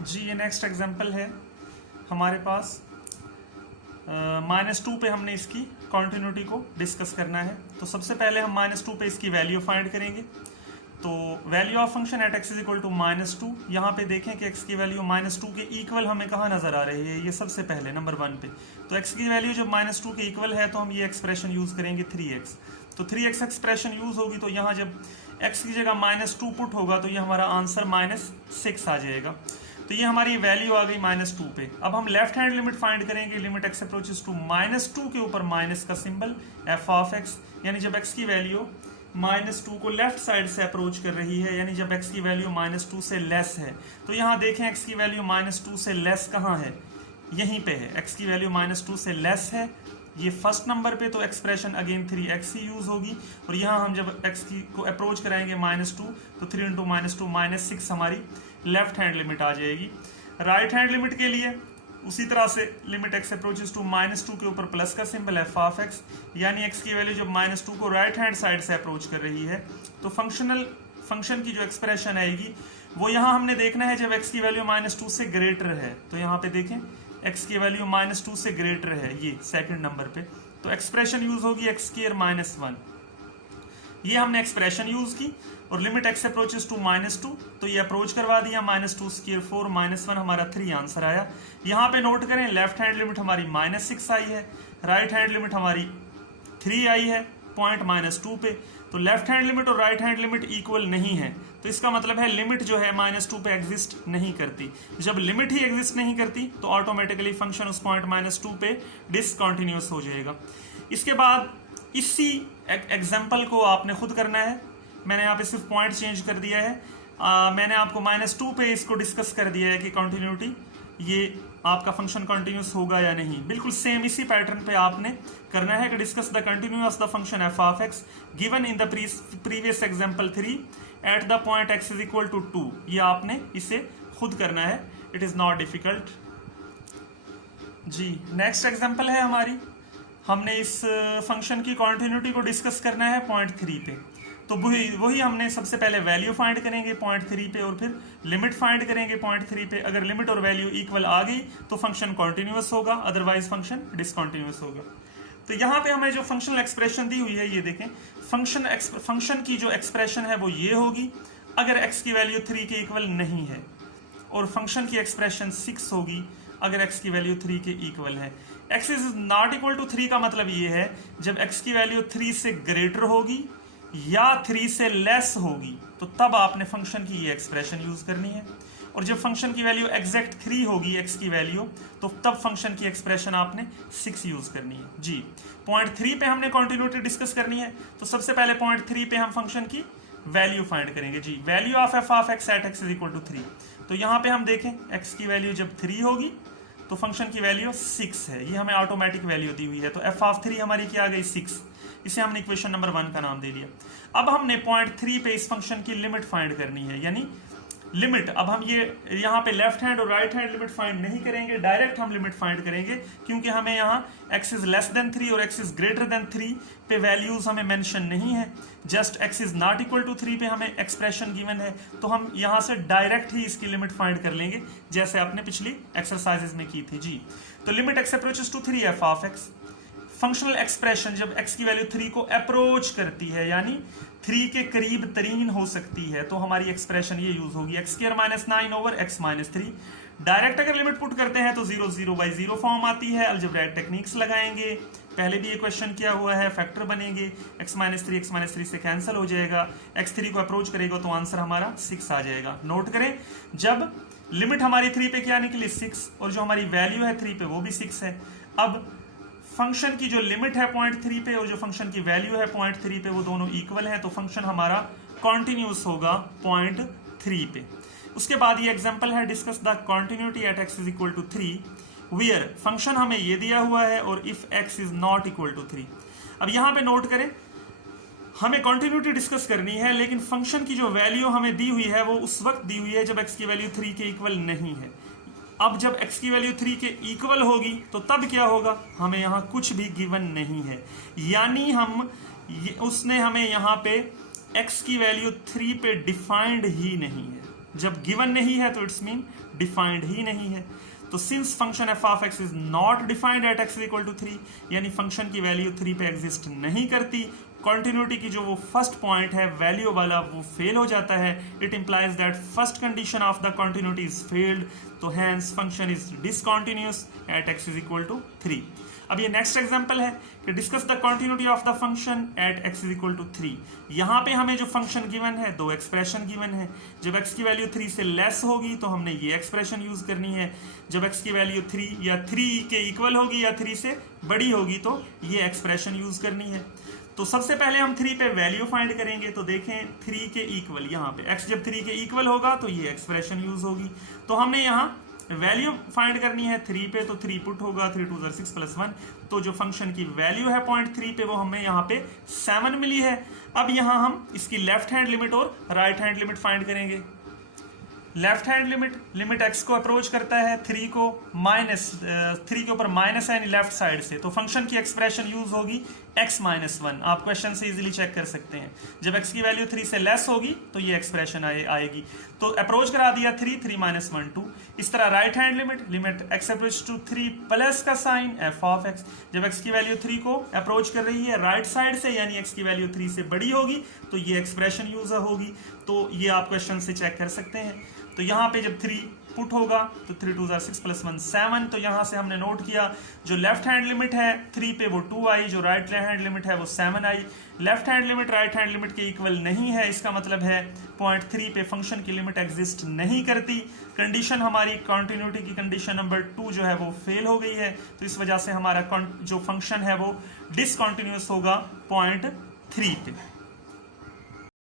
जी ये next example है हमारे पास -2 पे हमने इसकी कॉन्टिन्यूटी को डिस्कस करना है। तो सबसे पहले हम -2 पे इसकी वैल्यू फाइंड करेंगे। तो value of function at x is equal to -2। यहाँ पे देखें कि x की वैल्यू -2 के इक्वल हमें कहाँ नजर आ रही है, ये सबसे पहले नंबर 1 पे। तो x की वैल्यू जब -2 के इक्वल है तो हम ये एक्सप्रेशन यूज करेंगे 3x। तो 3x एक्सप्रेशन यूज होगी तो यहाँ जब x की जगह -2 पुट होगा तो ये हमारा आंसर -6 आ जाएगा। तो ये हमारी वैल्यू आ गई -2 पे। अब हम लेफ्ट हैंड लिमिट फाइंड करेंगे। लिमिट x अप्रोचेस टू -2 के ऊपर माइनस का सिंबल f ऑफ x, यानी जब x की वैल्यू -2 को लेफ्ट साइड से अप्रोच कर रही है, यानी जब x की वैल्यू -2 से लेस है। तो यहाँ देखें x की वैल्यू -2 से लेस कहाँ है, यहीं पे है। x की वैल्यू -2 से लेस है, ये फर्स्ट नंबर पे, तो एक्सप्रेशन अगेन 3x ही यूज होगी। और यहाँ हम जब x की को अप्रोच कराएंगे -2 तो 3 × -2 -6 हमारी लेफ्ट हैंड लिमिट आ जाएगी। राइट हैंड लिमिट के लिए उसी तरह से लिमिट x अप्रोचेस टू -2 के ऊपर प्लस का सिंबल f ऑफ x, यानी x की वैल्यू जब -2 को राइट हैंड साइड से अप्रोच कर रही है तो फंक्शन की जो एक्सप्रेशन आएगी वो यहाँ हमने देखना है जब x की वैल्यू -2 से ग्रेटर है। तो यहाँ पे देखें x की वैल्यू -2 से ग्रेटर है, ये सेकंड नंबर पे, तो एक्सप्रेशन यूज होगी x² -1। ये हमने एक्सप्रेशन यूज की और लिमिट x अप्रोचेस टू -2, तो ये अप्रोच करवा दिया, -2² 4 -1 हमारा 3 आंसर आया। यहाँ पे नोट करें लेफ्ट हैंड लिमिट हमारी -6 आई है, राइट हैंड लिमिट हमारी 3 आई है पॉइंट -2 पे। तो लेफ्ट हैंड लिमिट और राइट हैंड लिमिट इक्वल नहीं है, तो इसका मतलब है लिमिट जो है -2 पे एग्जिस्ट नहीं करती। जब लिमिट ही एग्जिस्ट नहीं करती तो ऑटोमेटिकली फंक्शन उस पॉइंट -2 पे डिसकंटिन्यूअस हो जाएगा। इसके बाद इसी एग्जाम्पल को आपने खुद करना है। मैंने यहाँ पे सिर्फ पॉइंट चेंज कर दिया है। मैंने आपको -2 पे इसको डिस्कस कर दिया है कि कंटिन्यूटी ये आपका फंक्शन कंटिन्यूअस होगा या नहीं। बिल्कुल सेम इसी पैटर्न पे आपने करना है कि discuss the continuous the function f of x given in the previous example 3 at the point x is equal to 2। ये आपने इसे खुद करना है, इट इज नॉट डिफिकल्ट। जी नेक्स्ट एग्जांपल है हमारी, हमने इस फंक्शन की कंटिन्यूटी को डिस्कस करना है पॉइंट 3 पे। तो वही हमने सबसे पहले वैल्यू फाइंड करेंगे पॉइंट 3 पे और फिर लिमिट फाइंड करेंगे पॉइंट 3 पे। अगर लिमिट और वैल्यू इक्वल आ गई तो फंक्शन कॉन्टिन्यूअस होगा, अदरवाइज फंक्शन डिसकॉन्टिन्यूअस होगा। तो यहाँ पे हमें जो फंक्शनल एक्सप्रेशन दी हुई है ये देखें, फंक्शन की जो एक्सप्रेशन है वो ये होगी अगर x की वैल्यू 3 के इक्वल नहीं है, और फंक्शन की एक्सप्रेशन 6 होगी अगर x की वैल्यू 3 के इक्वल है। x is not equal to 3 का मतलब ये है जब x की वैल्यू 3 से ग्रेटर होगी या 3 से लेस होगी तो तब आपने फंक्शन की ये एक्सप्रेशन यूज करनी है। और जब फंक्शन की वैल्यू एग्जैक्ट 3 होगी x की वैल्यू तो तब फंक्शन की एक्सप्रेशन आपने 6 यूज करनी है। जी पॉइंट 3 पे हमने कंटिन्यूटी डिस्कस करनी है, तो सबसे पहले पॉइंट 3 पे हम फंक्शन की वैल्यू फाइंड करेंगे। जी value of f of x at x is equal to 3। तो यहाँ पे हम देखें x की वैल्यू जब 3 होगी तो फंक्शन की वैल्यू 6 है, ये हमें ऑटोमेटिक वैल्यू दी हुई है। तो f ऑफ 3 हमारी क्या आ गई 6, इसे हमने इक्वेशन नंबर 1 का नाम दे दिया। अब हमने पॉइंट 3 पे इस फंक्शन की लिमिट फाइंड करनी है, यानी लिमिट। अब हम ये यहाँ पे लेफ्ट हैंड और राइट हैंड लिमिट फाइंड नहीं करेंगे, डायरेक्ट हम लिमिट फाइंड करेंगे, क्योंकि हमें यहाँ x इज लेस देन 3 और x इज ग्रेटर देन 3 पे वैल्यूज हमें मेंशन नहीं है। Just x is not equal to 3 पे हमें एक्सप्रेशन गिवन है, तो हम यहाँ से डायरेक्ट ही इसकी लिमिट फाइंड कर लेंगे जैसे आपने पिछली एक्सरसाइजेज में की थी। जी तो limit x approaches to 3 f of x, functional expression जब x की वैल्यू 3 को अप्रोच करती है यानी 3 के करीब तरीन हो सकती है तो हमारी एक्सप्रेशन ये यूज होगी x² -9 ओवर x -3। डायरेक्ट अगर लिमिट पुट करते हैं तो 0 0/0 फॉर्म आती है। अलजेब्राइक टेक्निक्स लगाएंगे, पहले भी ये क्वेश्चन किया हुआ है, फैक्टर बनेंगे, x -3 से कैंसिल हो जाएगा, x3 को अप्रोच करेगा तो आंसर हमारा 6 आ जाएगा। नोट करें जब लिमिट हमारी 3 पे क्या निकली 6 और जो हमारी वैल्यू है 3 पे वो भी 6 है। अब फंक्शन की जो लिमिट है पॉइंट 3 पे और जो फंक्शन की वैल्यू है पॉइंट 3 पे वो दोनों इक्वल है, तो फंक्शन हमारा कॉन्टिन्यूअस होगा पॉइंट 3 पे। उसके बाद ये एग्जांपल है discuss the continuity at x is equal to 3 where function हमें ये दिया हुआ है और if x is not equal to 3। अब यहाँ पे नोट करें हमें कॉन्टिन्यूटी डिस्कस करनी है, लेकिन फंक्शन की जो वैल्यू हमें दी हुई है वो उस वक्त दी हुई है जब x की वैल्यू 3 के इक्वल नहीं है। अब जब x की वैल्यू 3 के इक्वल होगी तो तब क्या होगा, हमें यहाँ कुछ भी गिवन नहीं है, यानी उसने हमें यहाँ पे x की वैल्यू 3 पे डिफाइंड ही नहीं है। जब गिवन नहीं है तो इट्स मीन डिफाइंड ही नहीं है। तो since function f of x is not defined at x equal to 3, यानी फंक्शन की वैल्यू 3 पे एग्जिस्ट नहीं करती, कॉन्टिन्यूटी की जो वो फर्स्ट पॉइंट है वैल्यू वाला वो फेल हो जाता है। It implies that first condition of the continuity is failed, तो hence function is discontinuous at x is equal to 3। अब ये नेक्स्ट एग्जांपल है कि discuss the continuity of the function at x is equal to 3। यहाँ पे हमें जो function given है, दो एक्सप्रेशन गिवन है। जब एक्स की वैल्यू 3 से लेस होगी तो हमने ये एक्सप्रेशन यूज करनी है, जब एक्स की वैल्यू 3 या 3 के इक्वल होगी या 3 से बड़ी होगी तो ये एक्सप्रेशन यूज करनी है। तो सबसे पहले हम 3 पे वैल्यू फाइंड करेंगे, तो देखें 3 के इक्वल, यहाँ पे x जब 3 के इक्वल होगा तो ये एक्सप्रेशन यूज होगी। तो हमने यहाँ वैल्यू फाइंड करनी है 3 पे, तो 3 पुट होगा, 3 2 6 + 1, तो जो फंक्शन की वैल्यू है पॉइंट 3 पे वो हमें यहाँ पे 7 मिली है। अब यहाँ हम इसकी लेफ्ट हैंड लिमिट और राइट हैंड लिमिट फाइंड करेंगे। लेफ्ट हैंड लिमिट x को अप्रोच करता है 3 को -3 के ऊपर माइनस है यानी लेफ्ट साइड से, तो फंक्शन की एक्सप्रेशन यूज होगी x - 1। आप क्वेश्चन से इजीली चेक कर सकते हैं, जब x की वैल्यू 3 से लेस होगी तो ये एक्सप्रेशन आएगी। तो अप्रोच करा दिया 3 3 - 1 2। इस तरह right hand limit x approach to 3 plus का साइन f ऑफ x, जब x की वैल्यू 3 को अप्रोच कर रही है राइट साइड से यानी x की वैल्यू 3 से बड़ी होगी तो ये एक्सप्रेशन यूज होगी। तो ये आप क्वेश्चन से चेक कर सकते हैं। तो यहाँ पे जब 3 पुट होगा तो 3 2 6 + 1 7, तो यहाँ से हमने नोट किया जो लेफ्ट हैंड लिमिट है 3 पे वो 2 आई, जो राइट हैंड लिमिट है वो 7 आई। Left hand limit right hand limit के इक्वल नहीं है, इसका मतलब है पॉइंट 3 पे फंक्शन की लिमिट एग्जिस्ट नहीं करती। कंडीशन हमारी कॉन्टिन्यूटी की कंडीशन नंबर 2 जो है वो फेल हो गई है, तो इस वजह से हमारा जो फंक्शन है वो डिसकॉन्टिन्यूअस होगा पॉइंट 3 पे।